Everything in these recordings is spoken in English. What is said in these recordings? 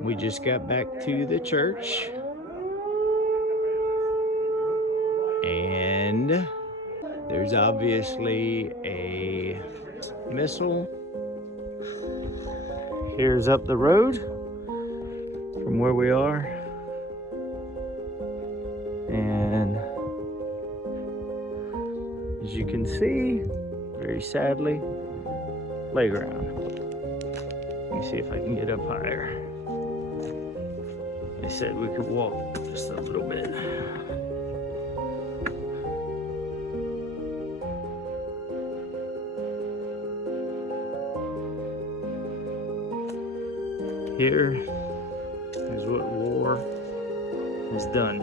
We just got back to the church, and there's obviously a missile. Here's up the road from where we are, and as you can see, very sadly, playground. Let me see if I can get up higher. They said we could walk just a little bit. Here is what war has done.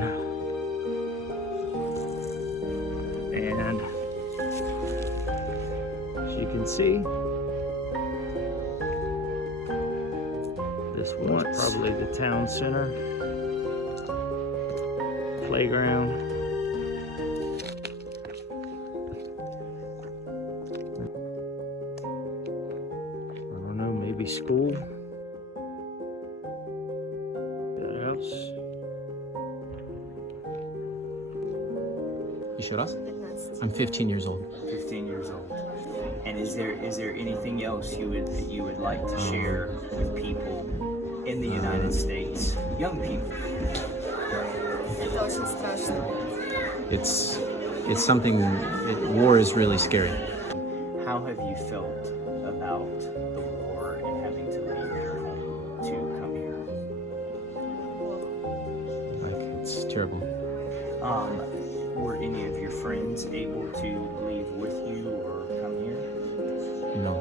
And as you can see, this was probably the town center, playground. I don't know, maybe school. That house. You showed us? I'm 15 years old. 15 years old. And is there anything else you would like to share with people in the United States, young people? It's something. War is really scary. How have you felt about the war and having to leave your home to come here? Like, it's terrible. Were any of your friends able to leave with you or come here? No.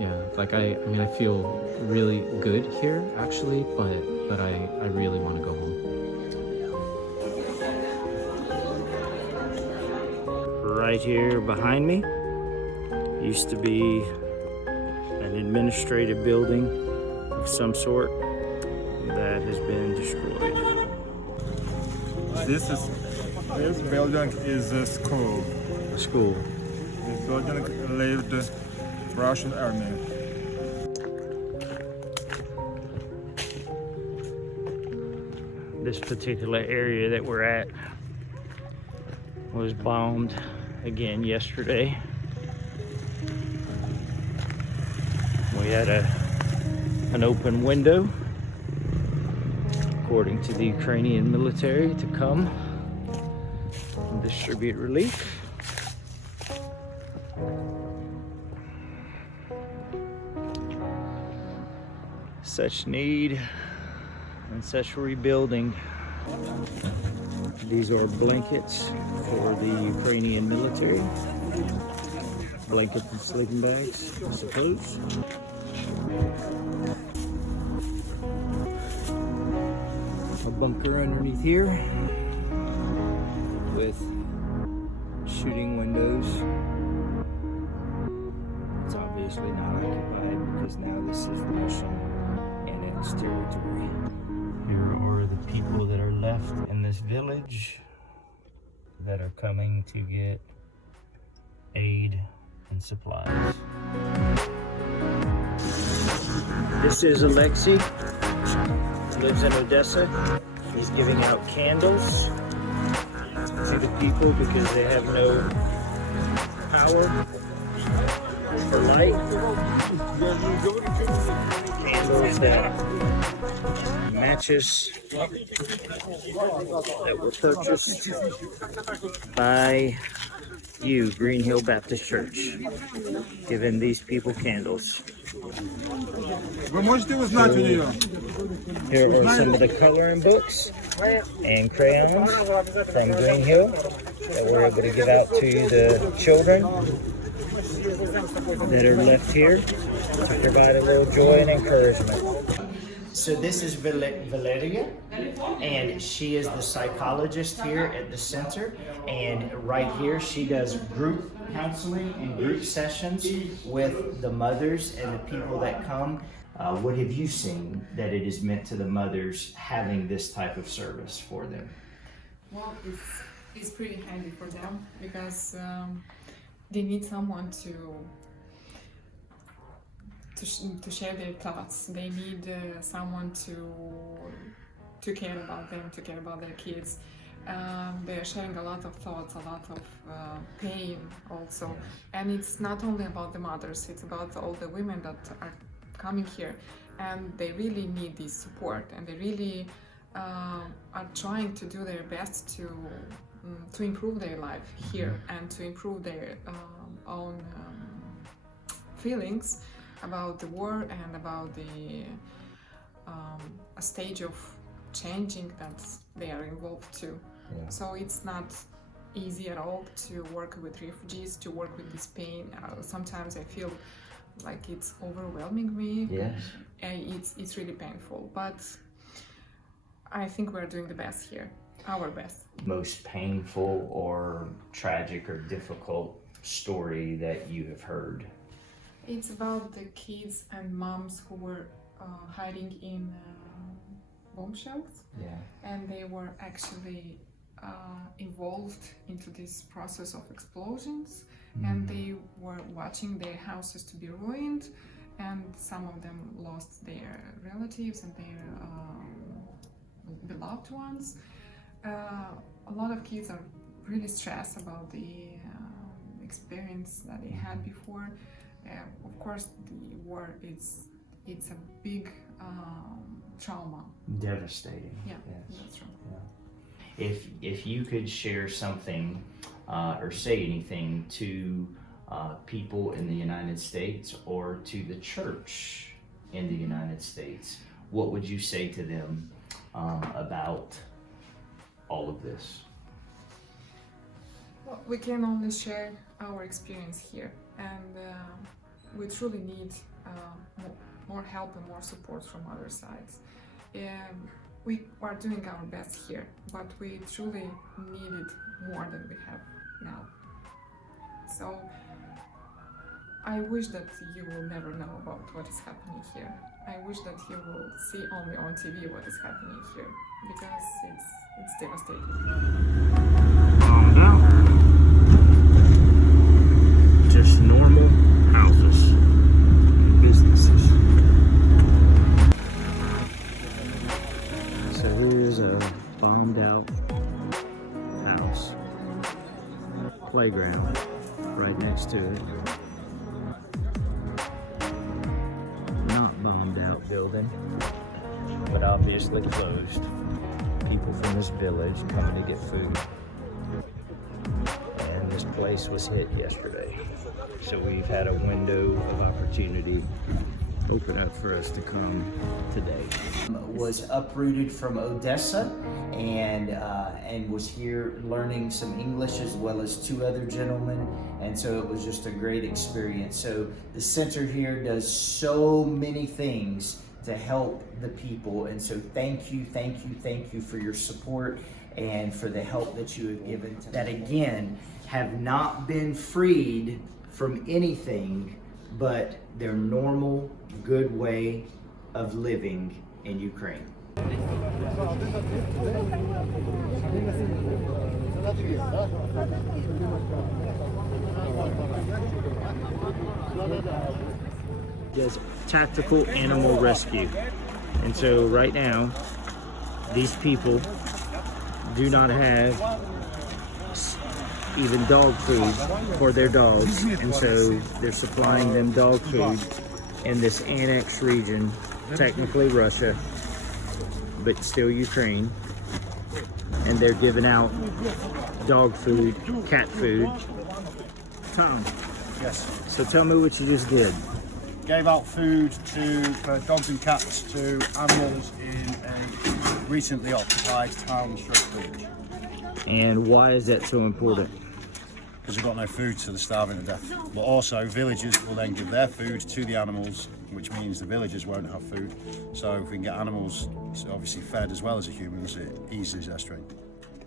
Yeah, like I mean, I feel really good here actually, but I really want to go home. Right here behind me used to be an administrative building of some sort that has been destroyed. This building is a school. A school. This building lived Russian army. This particular area that we're at was bombed again yesterday. We had an open window, according to the Ukrainian military, to come and distribute relief. Such need and such rebuilding. These are blankets for the Ukrainian military. Blankets and sleeping bags, I suppose. A bunker underneath here with shooting windows. It's obviously not occupied because now this is Russian annexed territory. Here are the people that are left in this village that are coming to get aid and supplies. This is Alexei. He lives in Odessa. He's giving out candles to the people because they have no power or light. Candles that matches that were purchased by you, Green Hill Baptist Church, giving these people candles. Here are some of the coloring books and crayons from Green Hill that we're able to give out to the children that are left here to provide a little joy and encouragement. So this is Valeria, and she is the psychologist here at the center. And right here, she does group counseling and group sessions with the mothers and the people that come. What have you seen that it is meant to the mothers having this type of service for them? Well, it's pretty handy for them because they need someone to to share their thoughts. They need someone to care about them, to care about their kids. They're sharing a lot of thoughts, a lot of pain also. And it's not only about the mothers, it's about all the women that are coming here, and they really need this support, and they really are trying to do their best to improve their life here and to improve their own feelings about the war and about the a stage of changing that they are involved to. So it's not easy at all to work with refugees, to work with this pain. Sometimes I feel like it's overwhelming me. Yes. And it's really painful, but I think we're doing the best here, our best. Most painful or tragic or difficult story that you have heard? It's about the kids and moms who were hiding in bomb shells, and they were actually involved into this process of explosions, and they were watching their houses to be ruined, and some of them lost their relatives and their beloved ones. A lot of kids are really stressed about the experience that they had before. Of course, the war it's a big trauma. Devastating. Yeah, Yes. that's true. Yeah. If you could share something or say anything to people in the United States or to the church in the United States, what would you say to them about all of this? Well, we can only share our experience here, and we truly need more help and more support from other sides. We are doing our best here, but we truly need it more than we have now. So I wish that you will never know about what is happening here. I wish that you will see only on TV what is happening here, because it's devastating. Just normal houses, businesses. So here's a bombed out house, playground right next to it. Not bombed out building, but obviously closed. People from this village coming to get food. And this place was hit yesterday. So we've had a window of opportunity open up for us to come today. Was uprooted from Odessa and was here learning some English as well as two other gentlemen, and so it was just a great experience. So the center here does so many things to help the people, and so thank you for your support and for the help that you have given to that again have not been freed from anything but their normal good way of living in Ukraine. Does tactical animal rescue. And so right now, these people do not have even dog food for their dogs, and so they're supplying them dog food in this annexed region, technically Russia, but still Ukraine, and they're giving out dog food, cat food. Tom, Yes, so tell me what you just did. gave out food for dogs and cats to animals in a recently occupied town village. And why is that so important? Because they've got no food, so they're starving to death. But also, villagers will then give their food to the animals, which means the villagers won't have food. So if we can get animals obviously fed as well as the humans, it eases their strain.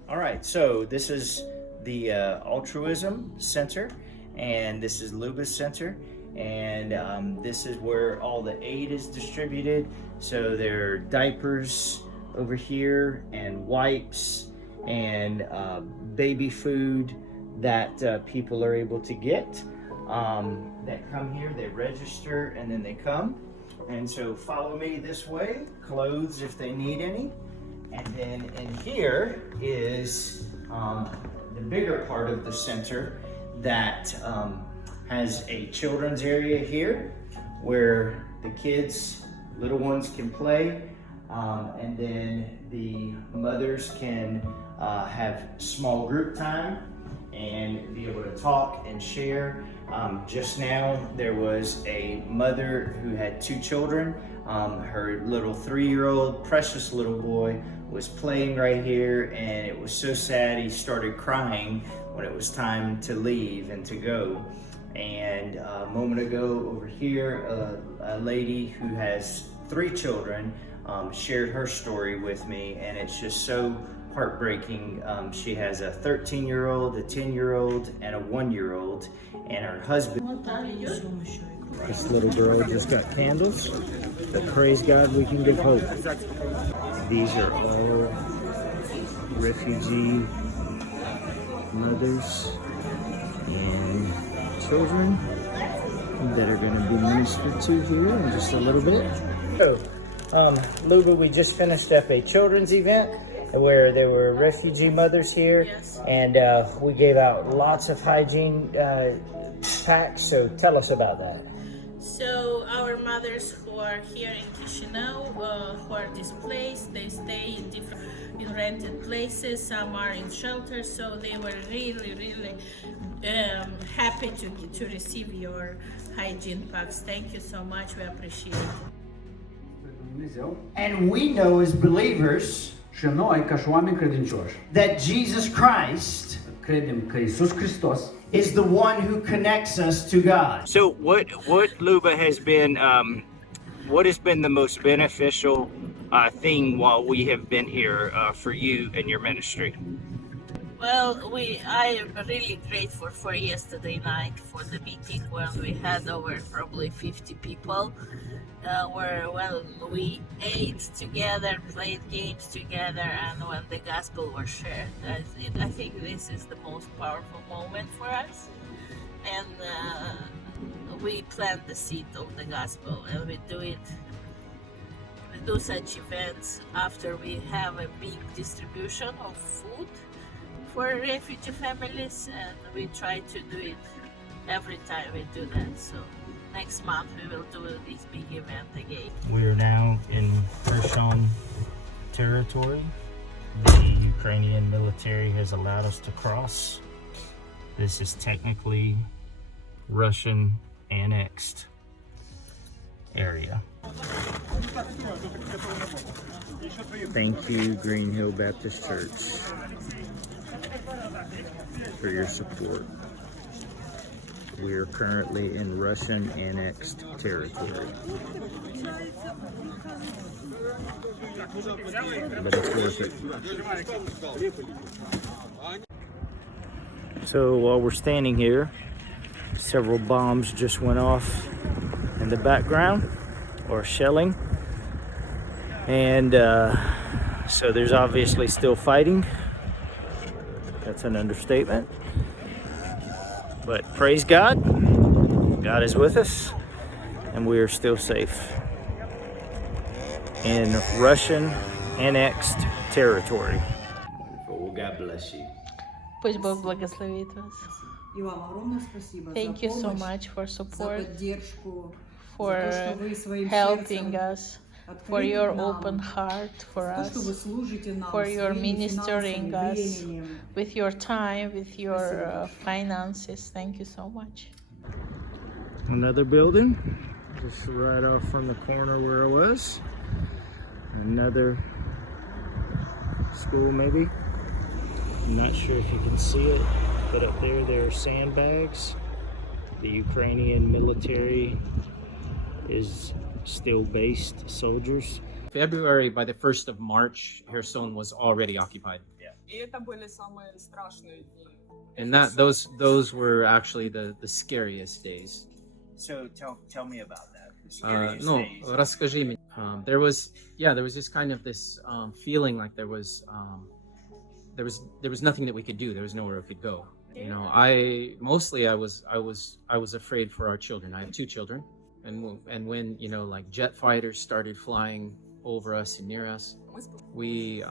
All right, so this is the Altruism Center, and this is Luba's Center, and this is where all the aid is distributed. So there are diapers over here, and wipes, and baby food that people are able to get. that come here. They register and then they come. And so follow me this way, clothes if they need any. And then in here is the bigger part of the center that has a children's area here where the kids, little ones can play. And then the mothers can have small group time and be able to talk and share. Just now there was a mother who had 2 children. Her little 3-year-old precious little boy was playing right here, and it was so sad he started crying when it was time to leave and to go. And a moment ago over here, a lady who has 3 children shared her story with me, and it's just so heartbreaking. She has a 13-year-old, a 10-year-old, and a 1-year-old, and her husband. This little girl just got candles, but praise God we can give hope. These are all refugee mothers and children that are going to be ministered to here in just a little bit. So, Luba, we just finished up a children's event where there were refugee mothers here, Yes. and we gave out lots of hygiene packs, so tell us about that. So our mothers who are here in Chisinau, who are displaced, they stay in rented places. Some are in shelters, so they were really happy to receive your hygiene packs. Thank you so much. We appreciate it. And we know as believers Și noi, ca și oameni credincioși, that Jesus Christ credem că Iisus Hristos is the one who connects us to God. So what Luba has been, what has been the most beneficial thing while we have been here for you and your ministry? Well, I am really grateful for yesterday night for the meeting when we had over probably 50 people. Where we ate together, played games together, and when the gospel was shared. I think this is the most powerful moment for us, and we plant the seed of the gospel, and we do such events after we have a big distribution of food for refugee families, and we try to do it every time we do that. So next month we will do this big event again. We're now in Kherson territory. The Ukrainian military has allowed us to cross. This is technically Russian annexed area. Thank you, Green Hill Baptist Church, for your support. We are currently in Russian annexed territory. But it's worth it. So while we're standing here, several bombs just went off in the background, or shelling. And so there's obviously still fighting. That's an understatement. But praise God, God is with us, and we are still safe in Russian annexed territory. Well, God bless you. Пусть Бог благословит вас. И вам огромное спасибо Thank за you so помощь, much for за support, поддержку, for за то, что вы своим helping сердцем us, for открыты your нам, open heart for за то, что вы us, служите нам for your своими ministering финансами, us временем. with your time, with your Спасибо. finances. Thank you so much. Another building, just right off from the corner where I was. Another school, maybe. I'm not sure if you can see it, but up there are sandbags. The Ukrainian military is still based soldiers. February, by the 1st of March, Kherson was already occupied. И это были самые страшные дни. And those were actually the scariest days. So tell me about that. No, расскажи мне. There was just kind of this feeling like there was nothing that we could do. There was nowhere we could go. You know, I was afraid for our children. I have two children, and when you know, like jet fighters started flying over us and near us, we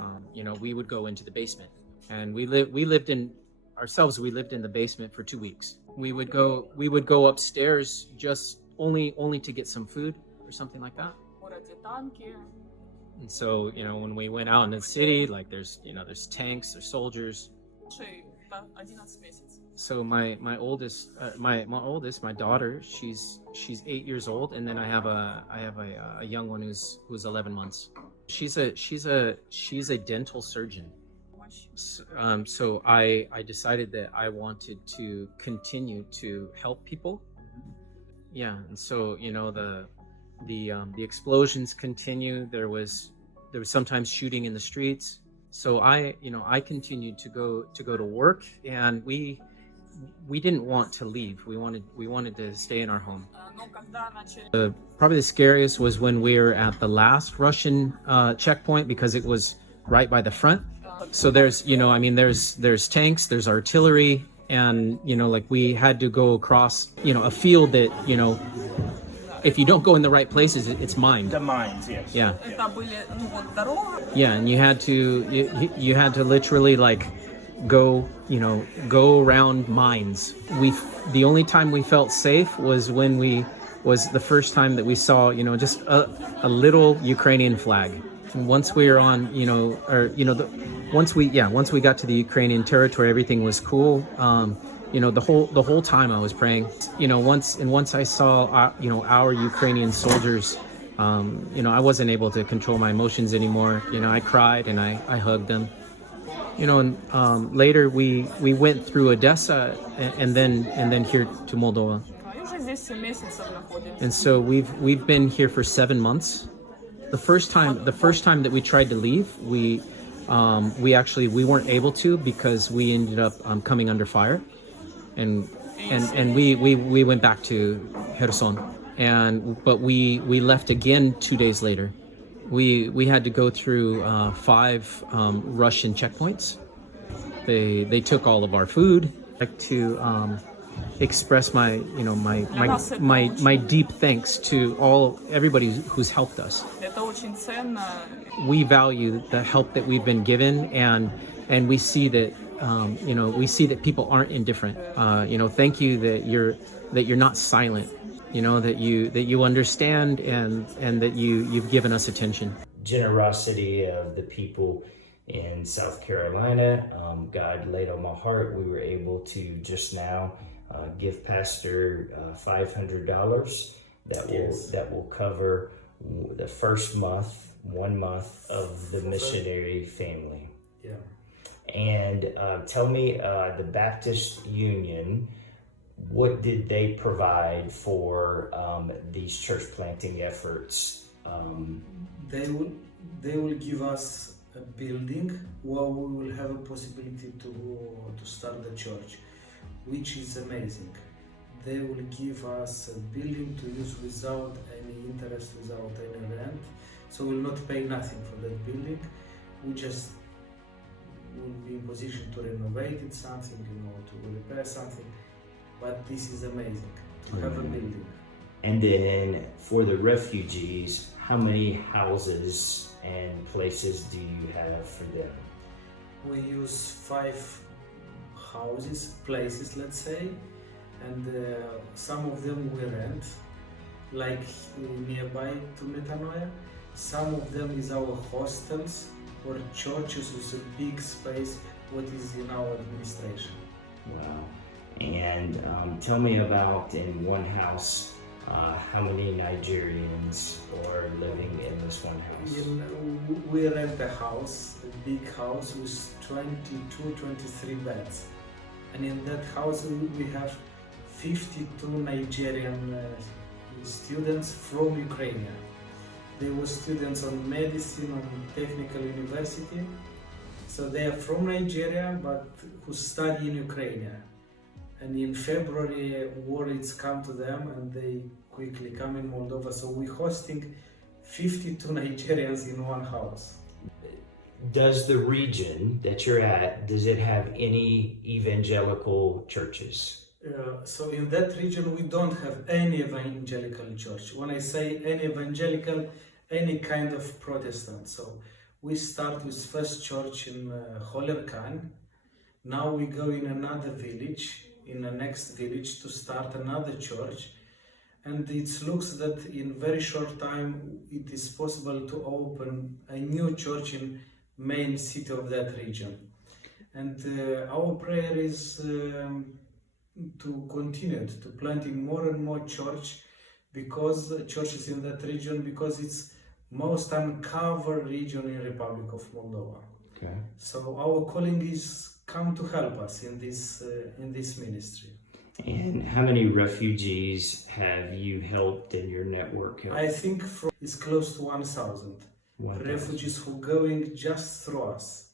would go into the basement, and we lived in ourselves. We lived in the basement for 2 weeks. We would go upstairs just only to get some food or something like that. And so, you know, when we went out in the city, like there's tanks, there's soldiers. So my oldest, my daughter, she's 8 years old, and then I have a young one who's 11 months. She's a dental surgeon. So I decided that I wanted to continue to help people. Yeah, and so you know the explosions continue. There was sometimes shooting in the streets. So I continued to go to work, and we didn't want to leave. We wanted to stay in our home. Probably the scariest was when we were at the last Russian checkpoint, because it was right by the front. So there's tanks, there's artillery, and like we had to go across a field that if you don't go in the right places, it's mined. The mines, yes. Yeah. Yeah, and you had to literally like go around mines. The only time we felt safe was the first time that we saw just a little Ukrainian flag. And once we were on once we got to the Ukrainian territory, everything was cool. The whole time I was praying. Once I saw our Ukrainian soldiers, I wasn't able to control my emotions anymore. I cried and I hugged them. And later we went through Odessa and then here to Moldova. And so we've been here for 7 months. The first time that we tried to leave, we weren't able to, because we ended up coming under fire, and we went back to Kherson, but we left again 2 days later. We had to go through 5 Russian checkpoints. They took all of our food. I'd like to express my deep thanks to everybody who's helped us. We value the help that we've been given, and we see that people aren't indifferent. Thank you that you're not silent. That you understand, and that you've given us attention. Generosity of the people in South Carolina, God laid on my heart. We were able to just now give Pastor $500 that will cover the first 1 month of the missionary family. Yeah. And tell me, the Baptist Union, what did they provide for these church planting efforts? They will give us a building where we will have a possibility to start the church, which is amazing. They will give us a building to use without any interest, without any rent. So we'll not pay nothing for that building. We just will be in position to renovate it, something, to repair something. But this is amazing to have a building. And then for the refugees, how many houses and places do you have for them? We use 5 houses, places, let's say, and some of them we rent, like nearby to Metanoia. Some of them is our hostels or churches with a big space, what is in our administration. Wow. And tell me about, in one house, how many Nigerians are living in this one house? We rent a house, a big house with 23 beds. And in that house we have 52 Nigerian students from Ukraine. They were students on medicine, on technical university. So they are from Nigeria, but who study in Ukraine. And in February, war has come to them, and they quickly come in Moldova. So we're hosting 52 Nigerians in one house. Does the region that you're at, does it have any evangelical churches? So in that region we don't have any evangelical church. When I say any evangelical, any kind of Protestant. So we start with first church in Holerkan. Now we go in another village, in the next village, to start another church. And it looks that in very short time it is possible to open a new church in main city of that region. And our prayer is to continue to plant in more and more churches in that region, because it's most uncovered region in Republic of Moldova. Okay. So our calling is come to help us in this ministry. And how many refugees have you helped in your network? I think it's close to 1,000 refugees who going just through us.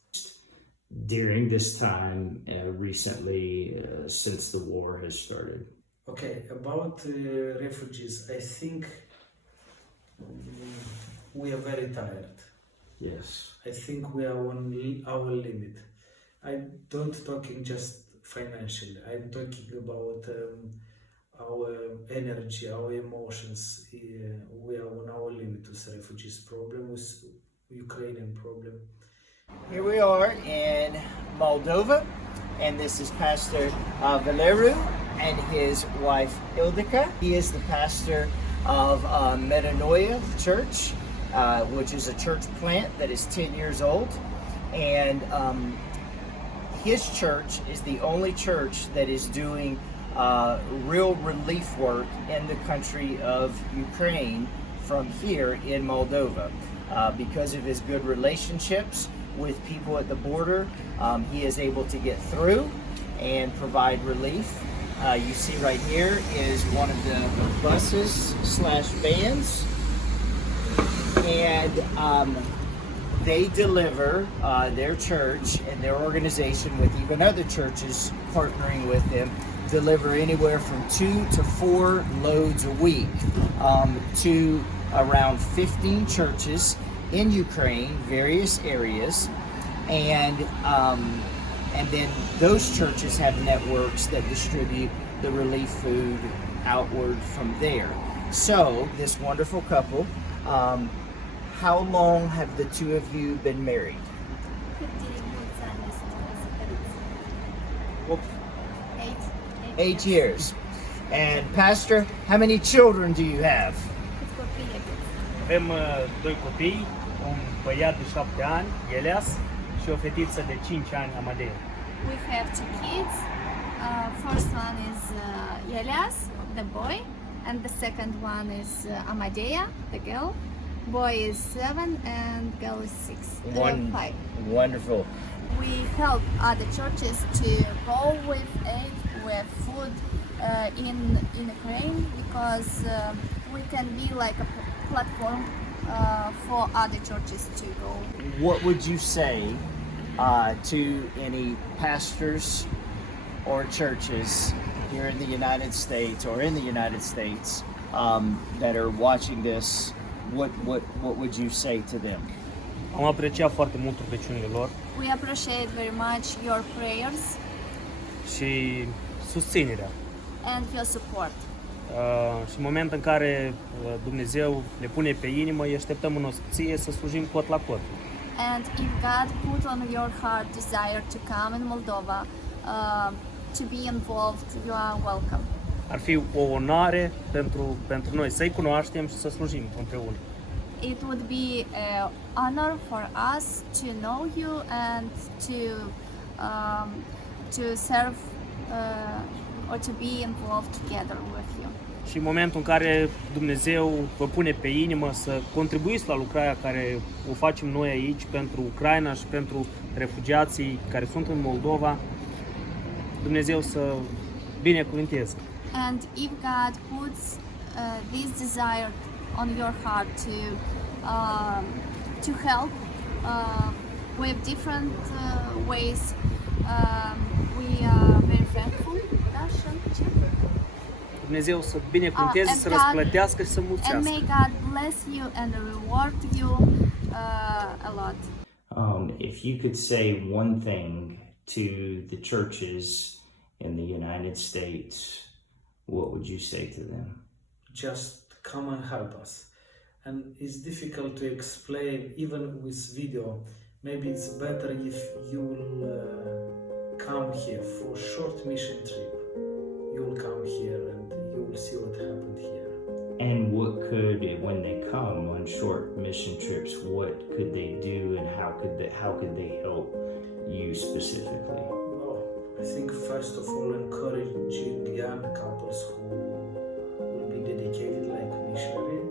During this time, recently, since the war has started? Okay, about refugees, I think we are very tired. Yes. I think we are on our limit. I don't talking just financially. I'm talking about our energy, our emotions. We are on our limit with refugees problem, with Ukrainian problem. Here we are in Moldova, and this is Pastor Valeriu and his wife Ildika. He is the pastor of Metanoia Church, which is a church plant that is 10 years old, and his church is the only church that is doing real relief work in the country of Ukraine from here in Moldova. Because of his good relationships with people at the border, he is able to get through and provide relief. You see right here is one of the buses / vans, and they deliver, their church and their organization, with even other churches partnering with them, deliver anywhere from 2 to 4 loads a week to around 15 churches in Ukraine, various areas, and then those churches have networks that distribute the relief food outward from there. So this wonderful couple, how long have the two of you been married? 8 years. And Pastor, how many children do you have? Avem 2 copii, un băiat de 7 ani, Elias, și o fetiță de 5 ani, Amadeea. We have 2 kids. First one is Elias, the boy, and the second one is Amadeea, the girl. Boy is 7 and girl is 5. Wonderful. We help other churches to go with aid, with food in Ukraine, because we can be like a platform for other churches to go. What would you say to any pastors or churches here in the United States or in the United States that are watching this? What would you say to them? Am apreciat foarte mult rugăciunile lor. We appreciate very much your prayers și susținerea. and your support. Și în momentul în care Dumnezeu ne pune pe inimă, îi așteptăm în ospție să slujim cot la cot. And if God put on your heart desire to come in Moldova, to be involved, you are welcome. Ar fi o onoare pentru noi să-i cunoaștem și să slujim împreună. It would be an honor for us to know you and to serve or to be involved together with you. Și în momentul în care Dumnezeu vă pune pe inimă să contribuiți la lucrarea care o facem noi aici pentru Ucraina și pentru refugiații care sunt în Moldova, Dumnezeu să binecuvânteze. And if God puts this desire on your heart to help with different ways, we are very thankful. Dumnezeu să binecuvânteze, să răsplătească și să And mulțească. may God bless you and reward you a lot. If you could say one thing to the churches in the United States, what would you say to them? Just come and help us. And it's difficult to explain even with video. Maybe it's better if you will come here for a short mission trip. You will come here and you will see what happened here. And what could, when they come on short mission trips, what could they do and how could they help you specifically? Well, I think first of all encouraging young couples who will be dedicated like missionary.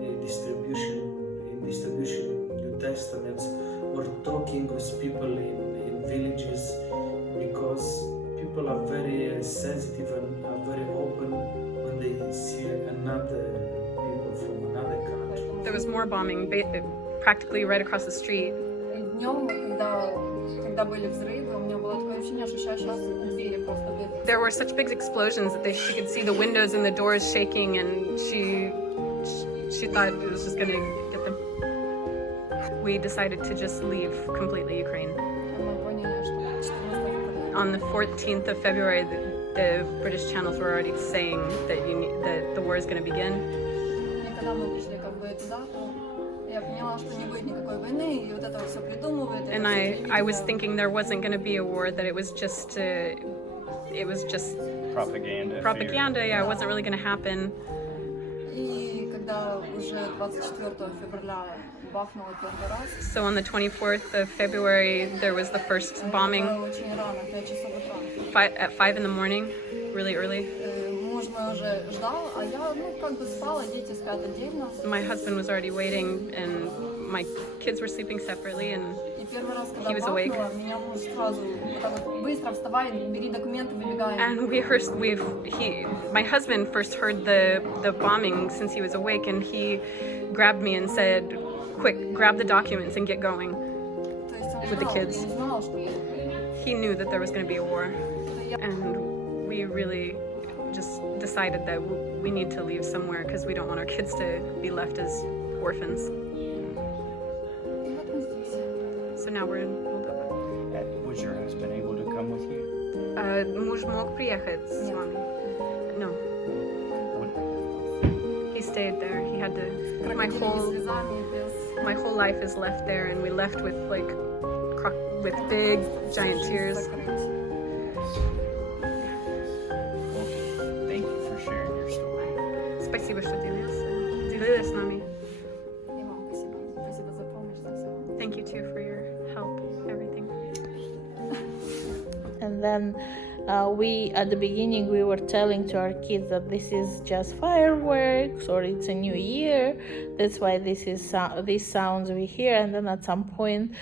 In distribution New Testaments, or talking with people in villages, because people are very sensitive and are very open when they see another people from another country. There was more bombing practically right across the street. Днем, когда были взрывы, у меня было такое ощущение, что сейчас двери просто выпадут. There were such big explosions that she could see the windows and the doors shaking, and she thought it was just gonna get them. We decided to just leave completely Ukraine. On the 14th of February, the British channels were already saying that that the war is going to begin. And I was thinking there wasn't going to be a war, that it was just propaganda. Yeah, it wasn't really going to happen. So on the 24th of February, there was the first bombing at 5 in the morning, really early. My husband was already waiting, and my kids were sleeping separately, and he was awake. And my husband first heard the bombing since he was awake, and he grabbed me and said, "Quick, grab the documents and get going with the kids." He knew that there was going to be a war, and we really just decided that we need to leave somewhere because we don't want our kids to be left as orphans. So now we're in Moldova. Was your husband able to come with you? Муж мог приехать с вами? No. He stayed there. He had to. My whole life is left there, and we left with with big giant tears. Thank you for sharing your story. Спасибо, что делилась с нами. Thank you too for your help, everything. And then at the beginning we were telling to our kids that this is just fireworks or it's a new year. That's why these sounds we hear. And then at some point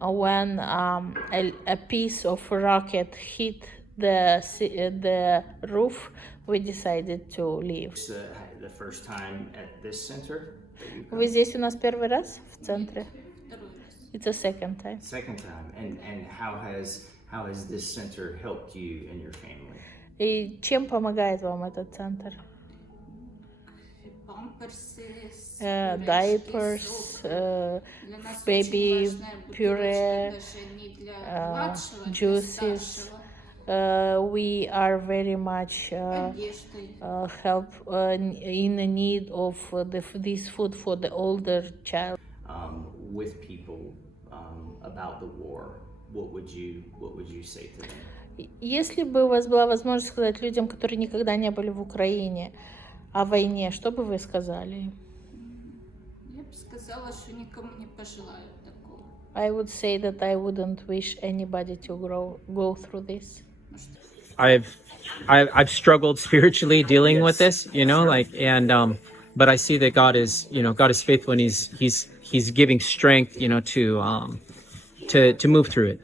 when a piece of rocket hit the roof, we decided to leave. It's the first time at this center. Вы здесь у нас первый раз в центре? It's a second time. Second time. And how has this center helped you and your family? И чем помогает вам этот центр? Diapers, baby puree, juices. We are very much help in the need of this food for the older child. With people about the war, what would you say to them? Если бы у вас была возможность сказать людям, которые никогда не были в Украине, о войне, что бы вы сказали? Я бы сказала, что никому не пожелаю такого. I would say that I wouldn't wish anybody to go through this. I've struggled spiritually dealing with this, but I see that God is faithful, and he's giving strength, to move through it.